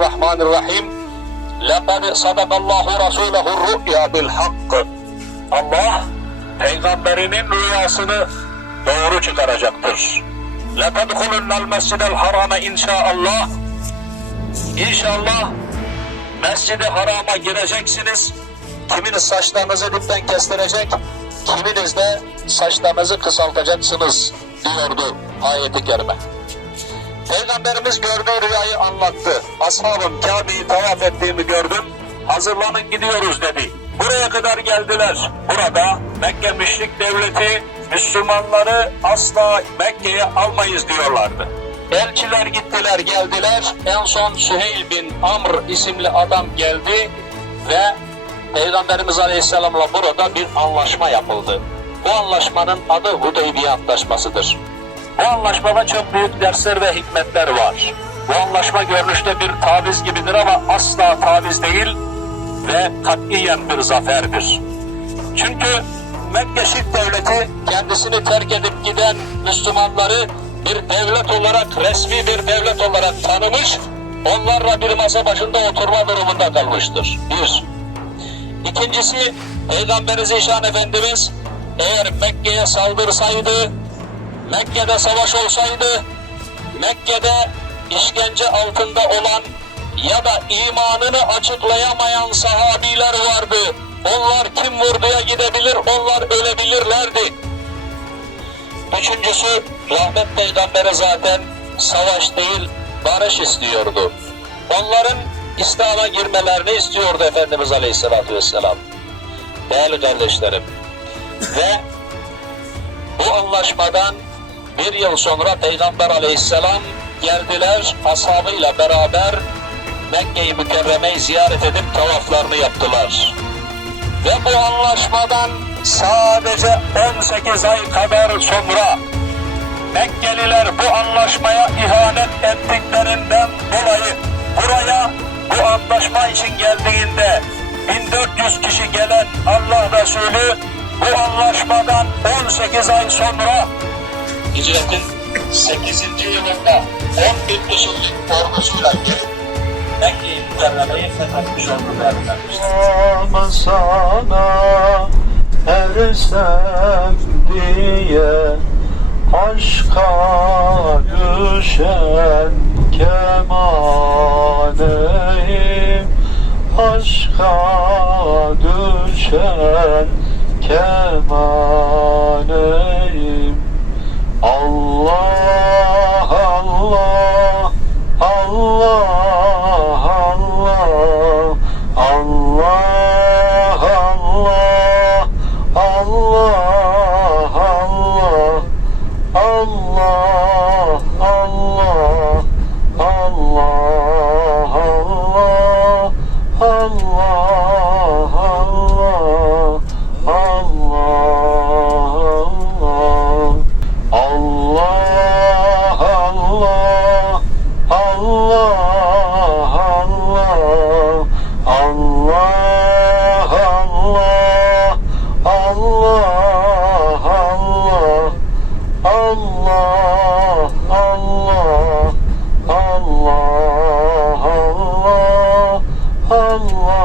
Bismillahirrahmanirrahim. Lekad sadakallahu rasulehu rü'ya bil hakk. Allah peygamberinin rüyasını doğru çıkaracaktır. Lekad kulunnel mescidel harama inşaallah. İnşallah mescidi harama gireceksiniz. Kiminiz saçlarınızı dipten kestirecek, kiminiz de saçlarınızı kısaltacaksınız diyordu ayeti kerime. Peygamberimiz gördüğü rüyayı anlattı. Ashabım Kabe'yi tavaf ettiğimi gördüm. Hazırlanın gidiyoruz dedi. Buraya kadar geldiler. Burada Mekke müşrik devleti Müslümanları asla Mekke'ye almayız diyorlardı. Elçiler gittiler geldiler. En son Süheyl bin Amr isimli adam geldi ve Peygamberimiz Aleyhisselam'la burada bir anlaşma yapıldı. Bu anlaşmanın adı Hudeybiye Antlaşması'dır. Bu anlaşmada çok büyük dersler ve hikmetler var. Bu anlaşma görünüşte bir taviz gibidir ama asla taviz değil ve katiyen bir zaferdir. Çünkü Mekke Şirk Devleti kendisini terk edip giden Müslümanları bir devlet olarak, resmi bir devlet olarak tanımış, onlarla bir masa başında oturma durumunda kalmıştır. Bir. İkincisi, Peygamberi Zişan Efendimiz eğer Mekke'ye saldırsaydı, Mekke'de savaş olsaydı, Mekke'de işkence altında olan ya da imanını açıklayamayan sahabiler vardı. Onlar kim vurduya gidebilir, onlar ölebilirlerdi. Üçüncüsü, rahmet peygamberi zaten savaş değil, barış istiyordu. Onların İslam'a girmelerini istiyordu Efendimiz Aleyhisselatü Vesselam. Değerli kardeşlerim, ve bu anlaşmadan bir yıl sonra Peygamber aleyhisselam geldiler ashabıyla beraber Mekke-i Mükerreme'yi ziyaret edip tavaflarını yaptılar. Ve bu anlaşmadan sadece 18 ay kadar sonra Mekkeliler bu anlaşmaya ihanet ettiklerinden dolayı buraya bu anlaşma için geldiğinde 1400 kişi gelen Allah Resulü bu anlaşmadan 18 ay sonra Hicretin 8. yılında 10 bin kişilik ordusuyla gelip Mekke'yi Mükerreme'yi fethetmiş oldu değerli kardeşlerim. Ama sana ersem diye Aşka düşen kemaneyim Aşka düşen kemaneyim Oh.